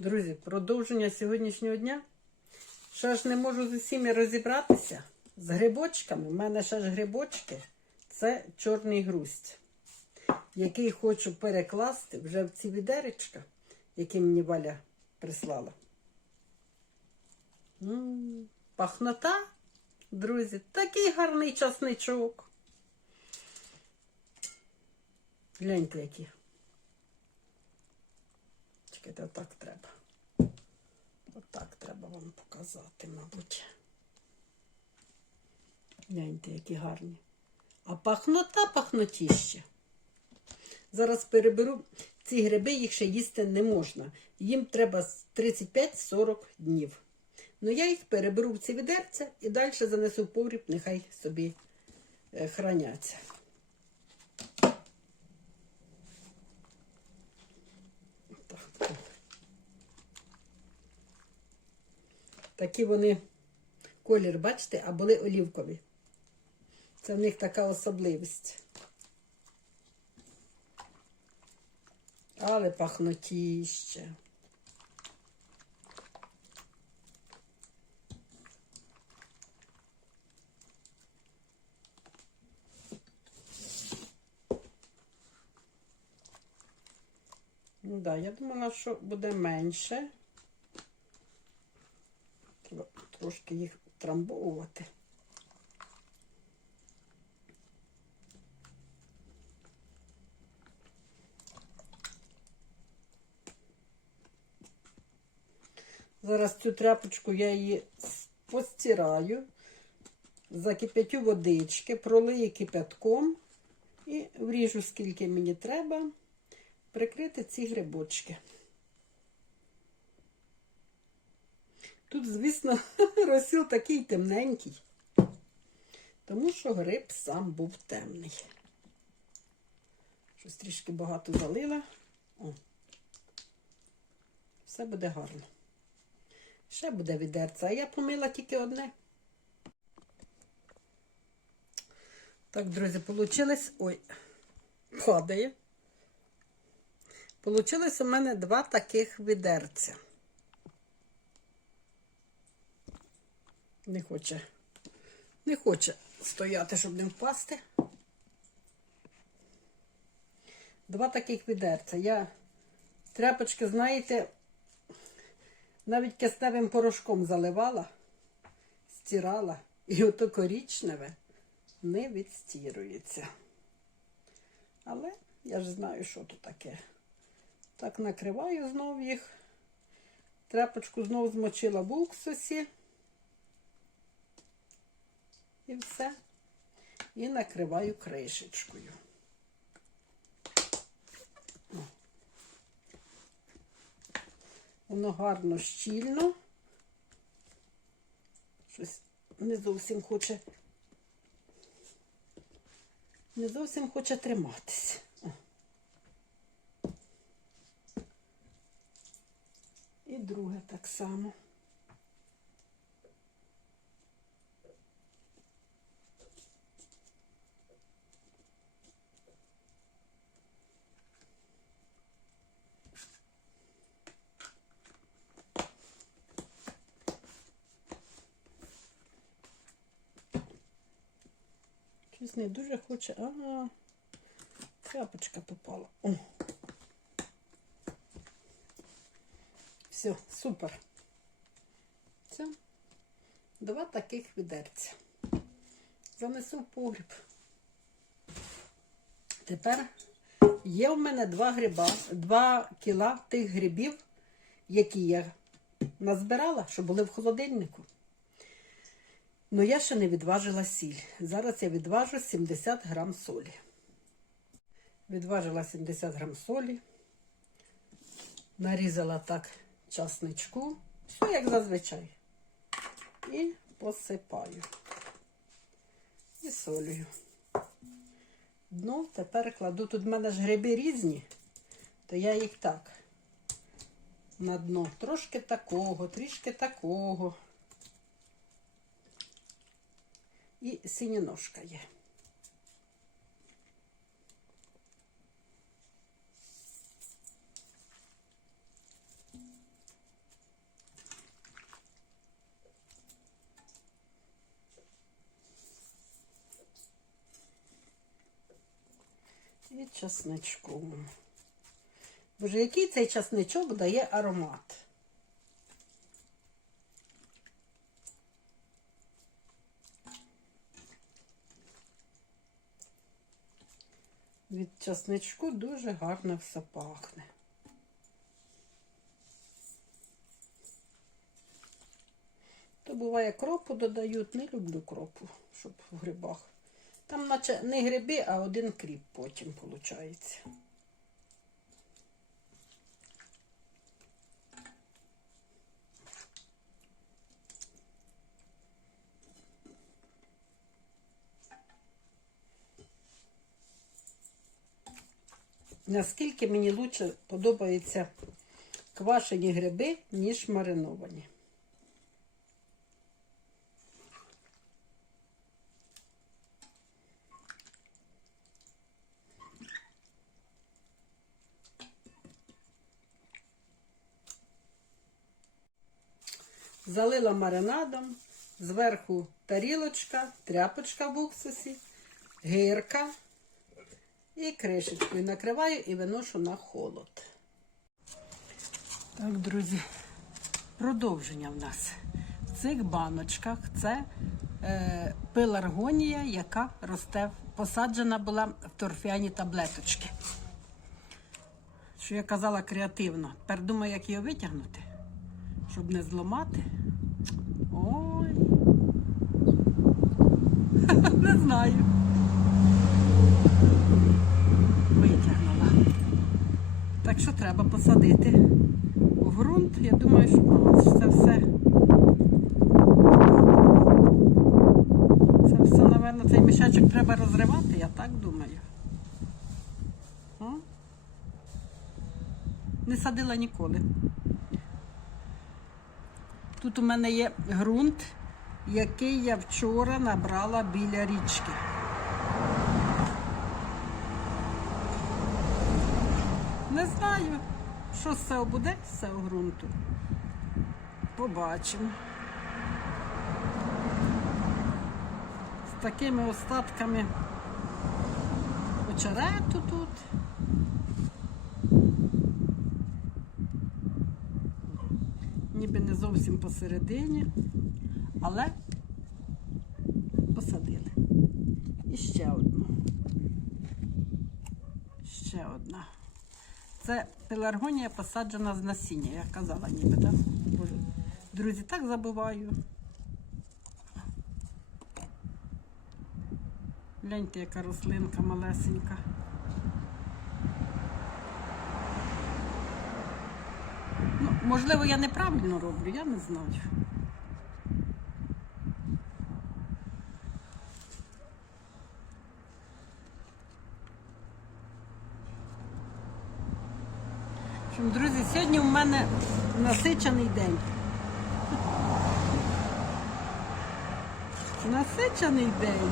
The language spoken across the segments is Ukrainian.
Друзі, продовження сьогоднішнього дня. Ще ж не можу з усіми розібратися. З грибочками. У мене ще ж грибочки. Це чорний грусть, який хочу перекласти вже в ці відеречка, які мені Валя прислала. М, Пахнота, друзі, такий гарний часничок. Гляньте, які. Чекайте, отак треба. Отак треба вам показати, мабуть. Гляньте, які гарні. А пахнота пахнотіще. Зараз переберу ці гриби, їх ще їсти не можна. Їм треба 35-40 днів. Ну я їх переберу в ці відерця і далі занесу в погріб, нехай собі е, храняться. Так. Такі вони колір, бачите, а були олівкові. Це в них така особливість. Але пахнотіще. Ну да, я думала, що буде менше. Треба трошки їх трамбовувати. Зараз цю тряпочку я її постираю, закип'ятю водички, пролию кипятком і вріжу, скільки мені треба, прикрити ці грибочки. Тут, звісно, розсіл такий темненький, тому що гриб сам був темний. Щось трішки багато залила. О. Все буде гарно. Ще буде відерце, а я помила тільки одне. Так, друзі, получилось. Ой, падає. Получилось у мене два таких відерця. Не хоче, не хоче стояти, щоб не впасти. Два таких відерця. Я тряпочки, знаєте, навіть кисневим порошком заливала, стирала, і ото корічневе не відстірується. Але я ж знаю, що то таке. Так накриваю знов їх. Тряпочку знов змочила в уксусі. І все. І накриваю кришечкою. Воно гарно щільно. Щось не зовсім хоче. Не зовсім хоче триматися. І друге так само. Щось не дуже хоче. Ага. Тряпочка попала. О. Все, супер. Все. Два таких відерця. Занесу в погріб. Тепер є в мене два гриба, два кіла тих грибів, які я назбирала, що були в холодильнику. Ну, я ще не відважила сіль. Зараз я відважу 70 грам солі. Відважила 70 грам солі. Нарізала так часничку. Все як зазвичай. І посипаю. І солюю. Дно тепер кладу. Тут в мене ж гриби різні, то я їх так. На дно трошки такого, трішки такого. і синя ножка є. І часничку, Боже, який цей часничок дає аромат. Часничку дуже гарно все пахне. То буває кропу додають, не люблю кропу, щоб в грибах. Там наче не гриби, а один кріп потім виходить. Наскільки мені лучше подобаються квашені гриби, ніж мариновані. Залила маринадом, зверху тарілочка, тряпочка в уксусі, гирка і кришечкою накриваю і виношу на холод. Так, друзі, продовження в нас. В цих баночках це е, пеларгонія, яка росте, посаджена була в торфяні таблеточки. Що я казала креативно. Тепер думаю, як її витягнути, щоб не зламати. Ой. Не знаю. Так що треба посадити в ґрунт. Я думаю, що це все. Це все, напевно, цей мішечок треба розривати, я так думаю. О? Не садила ніколи. Тут у мене є ґрунт, який я вчора набрала біля річки. Не знаю, що з цього буде, з цього ґрунту. Побачимо. З такими остатками очерету тут. Ніби не зовсім посередині, але посадили. І ще одну. Ще одна. Це пеларгонія посаджена з насіння, я казала ніби, так? Боже, друзі, так забуваю. Гляньте, яка рослинка малесенька. Ну, можливо, я неправильно роблю, я не знаю. Общем, Друзі, сьогодні у мене насичений день. Насичений день.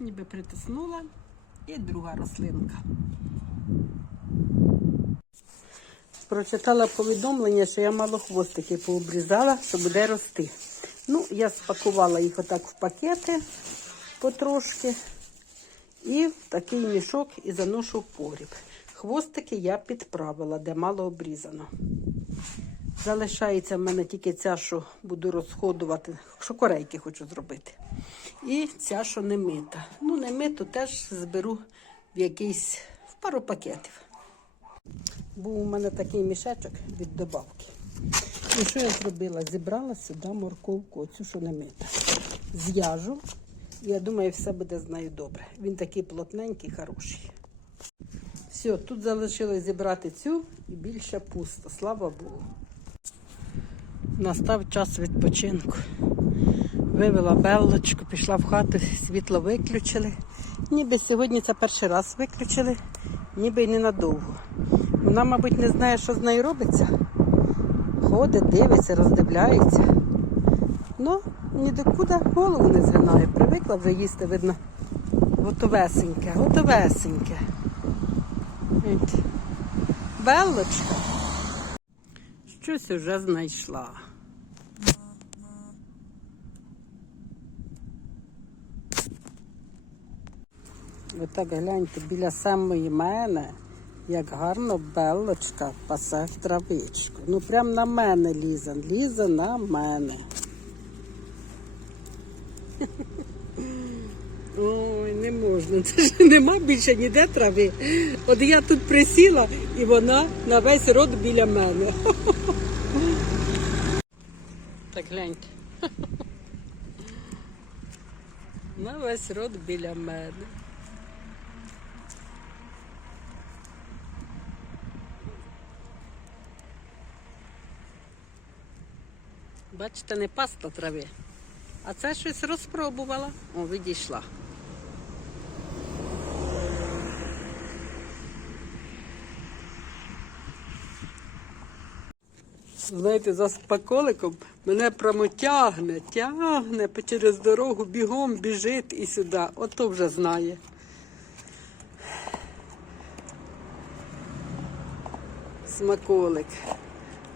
Ніби притиснула. І друга рослинка. Прочитала повідомлення, що я мало хвостики пообрізала, що буде рости. Ну, я спакувала їх отак в пакети потрошки. І в такий мішок і заношу в погріб. Хвостики я підправила, де мало обрізано. Залишається в мене тільки ця, що буду розходувати, що корейки хочу зробити. І ця, що не мита. Ну, не миту теж зберу в якийсь в пару пакетів. Був у мене такий мішечок від добавки. І що я зробила? Зібрала сюди морковку, оцю, що не мита. Зв'яжу. Я думаю, все буде з нею добре. Він такий плотненький, хороший. Все, тут залишилось зібрати цю і більше пусто, слава Богу. Настав час відпочинку. Вивела беллочку, пішла в хату, світло виключили. Ніби сьогодні це перший раз виключили, ніби й ненадовго. Вона, мабуть, не знає, що з нею робиться. Ходить, дивиться, роздивляється. Ну, ні голову не згинаю. Привикла вже їсти, видно, готовесеньке, готовесеньке. Белочка. Щось уже знайшла. Ви так гляньте, біля самої мене, як гарно белочка пасе в травичку. Ну прям на мене лізе, лізе на мене. Можна. Це ж нема більше ніде трави. От я тут присіла і вона на весь рот біля мене. Так гляньте. На весь рот біля мене. Бачите, не паста трави. А це щось розпробувала. О, відійшла. Знаєте, за спаколиком мене прямо тягне, тягне через дорогу, бігом біжить і сюди. Ото вже знає. Смаколик.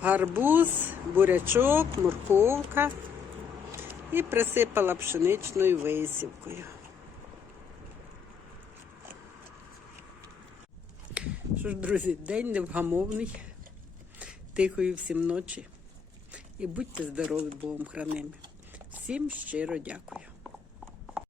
Гарбуз, бурячок, морковка і присипала пшеничною висівкою. Що ж, друзі, день невгамовний. Тихої всім ночі. І будьте здорові, Богом хранимі. Всім щиро дякую.